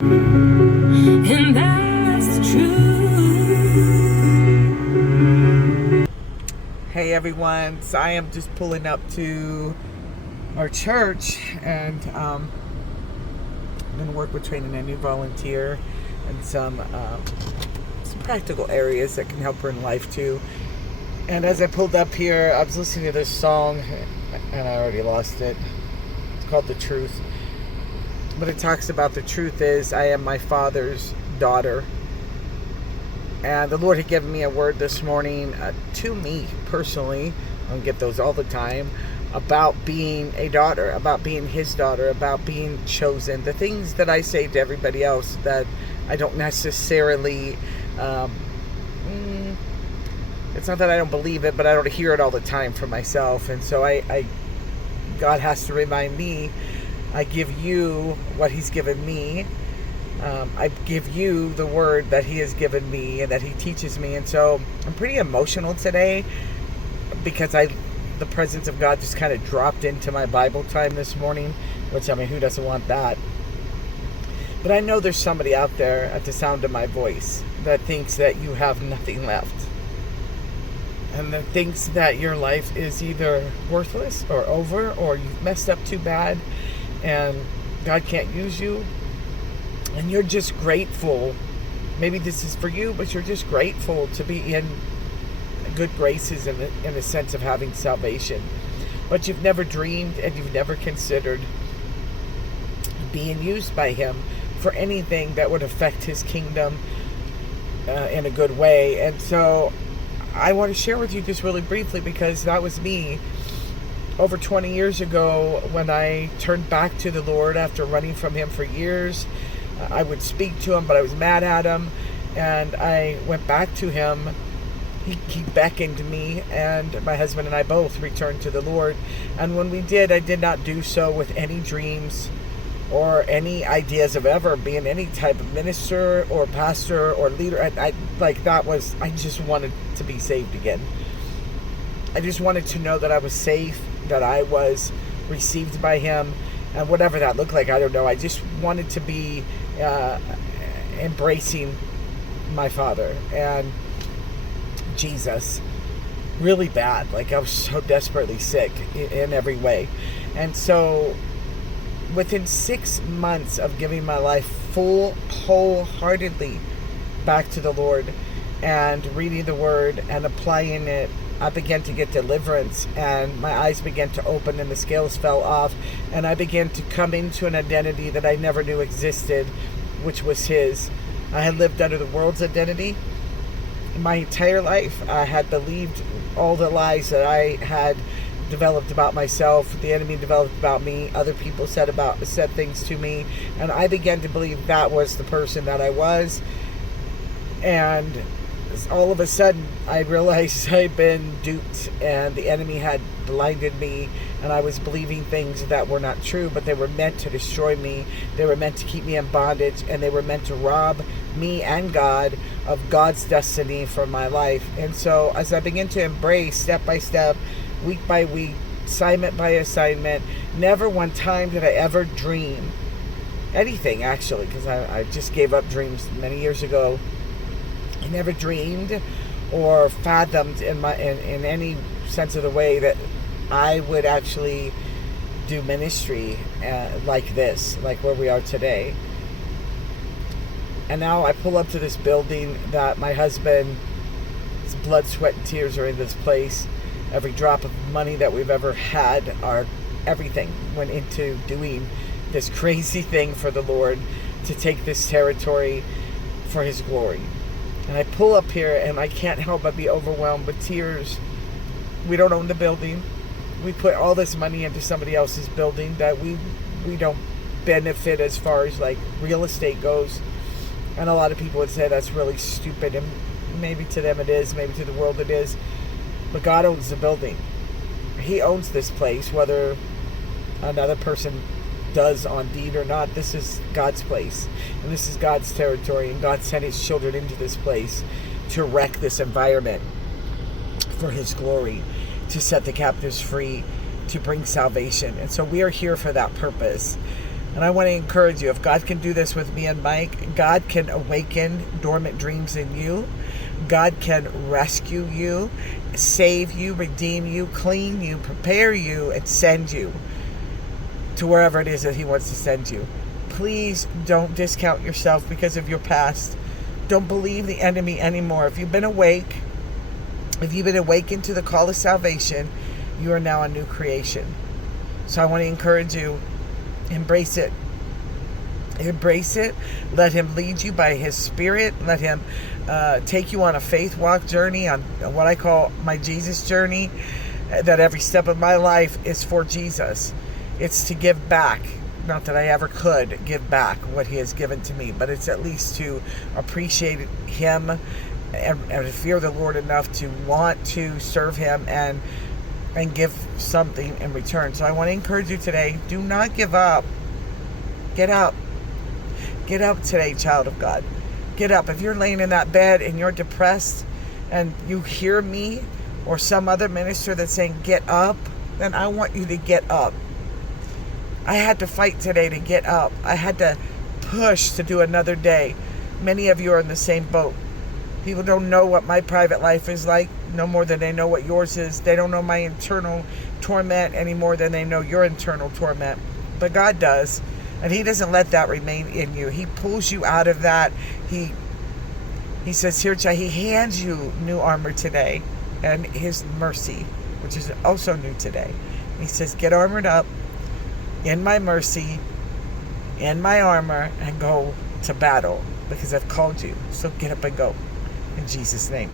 And that's the truth. Hey everyone, so I am just pulling up to our church, and I'm going to work with training a new volunteer and some practical areas that can help her in life too. And as I pulled up here, I was listening to this song and I already lost it. It's called The Truth. But it talks about the truth is I am my Father's daughter. And the Lord had given me a word this morning to me personally. I don't get those all the time. About being a daughter, about being His daughter, about being chosen. The things that I say to everybody else that I don't necessarily, it's not that I don't believe it, but I don't hear it all the time for myself. And so God has to remind me, I give you what He's given me. I give you the word that He has given me and that He teaches me. And so I'm pretty emotional today because the presence of God just kind of dropped into my Bible time this morning, which, I mean, who doesn't want that? But I know there's somebody out there at the sound of my voice that thinks that you have nothing left. And that thinks that your life is either worthless or over, or you've messed up too bad and God can't use you. And you're just grateful. Maybe this is for you, but you're just grateful to be in good graces in a sense of having salvation. But you've never dreamed and you've never considered being used by Him for anything that would affect His kingdom in a good way. And so I want to share with you just really briefly, because that was me over 20 years ago when I turned back to the Lord after running from Him for years. I would speak to Him, but I was mad at Him, and I went back to Him. He beckoned me, and my husband and I both returned to the Lord. And when we did, I did not do so with any dreams or any ideas of ever being any type of minister or pastor or leader. I just wanted to be saved again. I just wanted to know that I was safe, that I was received by Him, and whatever that looked like, I don't know. I just wanted to be embracing my Father and Jesus really bad. Like, I was so desperately sick in every way. And so within 6 months of giving my life wholeheartedly back to the Lord and reading the Word and applying it, I began to get deliverance, and my eyes began to open and the scales fell off, and I began to come into an identity that I never knew existed, which was His. I had lived under the world's identity my entire life. I had believed all the lies that I had developed about myself, the enemy developed about me, other people said things to me, and I began to believe that was the person that I was. And all of a sudden I realized I'd been duped, and the enemy had blinded me, and I was believing things that were not true, but they were meant to destroy me. They were meant to keep me in bondage, and they were meant to rob me and God of God's destiny for my life. And so as I begin to embrace step by step, week by week, assignment by assignment, never one time did I ever dream anything, actually, because I just gave up dreams many years ago. I never dreamed or fathomed in any sense of the way that I would actually do ministry like this, like where we are today. And now I pull up to this building that my husband's blood, sweat, and tears are in this place. Every drop of money that we've ever had, everything went into doing this crazy thing for the Lord, to take this territory for His glory. And I pull up here and I can't help but be overwhelmed with tears. We don't own the building. We put all this money into somebody else's building that we don't benefit as far as like real estate goes. And a lot of people would say that's really stupid, and maybe to them it is, maybe to the world it is. But God owns the building. He owns this place, whether another person does on deed or not. This is God's place, and this is God's territory, and God sent His children into this place to wreck this environment for His glory, to set the captives free, to bring salvation. And so we are here for that purpose. And I want to encourage you, if God can do this with me and Mike, God can awaken dormant dreams in you. God can rescue you, save you, redeem you, clean you, prepare you, and send you to wherever it is that he wants to send you. Please don't discount yourself because of your past. Don't believe the enemy anymore. If you've been awakened to the call of salvation, you are now a new creation. So I want to encourage you, embrace it. Embrace it. Let him lead you by his Spirit. Let him take you on a faith walk journey, on what I call my Jesus journey, that every step of my life is for Jesus. It's to give back. Not that I ever could give back what he has given to me, but it's at least to appreciate him and fear the Lord enough to want to serve him and give something in return. So I want to encourage you today, do not give up. Get up. Get up today, child of God. Get up. If you're laying in that bed and you're depressed and you hear me or some other minister that's saying get up, then I want you to get up. I had to fight today to get up. I had to push to do another day. Many of you are in the same boat. People don't know what my private life is like no more than they know what yours is. They don't know my internal torment any more than they know your internal torment. But God does. And he doesn't let that remain in you. He pulls you out of that. He says, here, child, he hands you new armor today and his mercy, which is also new today. He says, get armored up in my mercy, in my armor, and go to battle because I've called you. So get up and go in Jesus' name.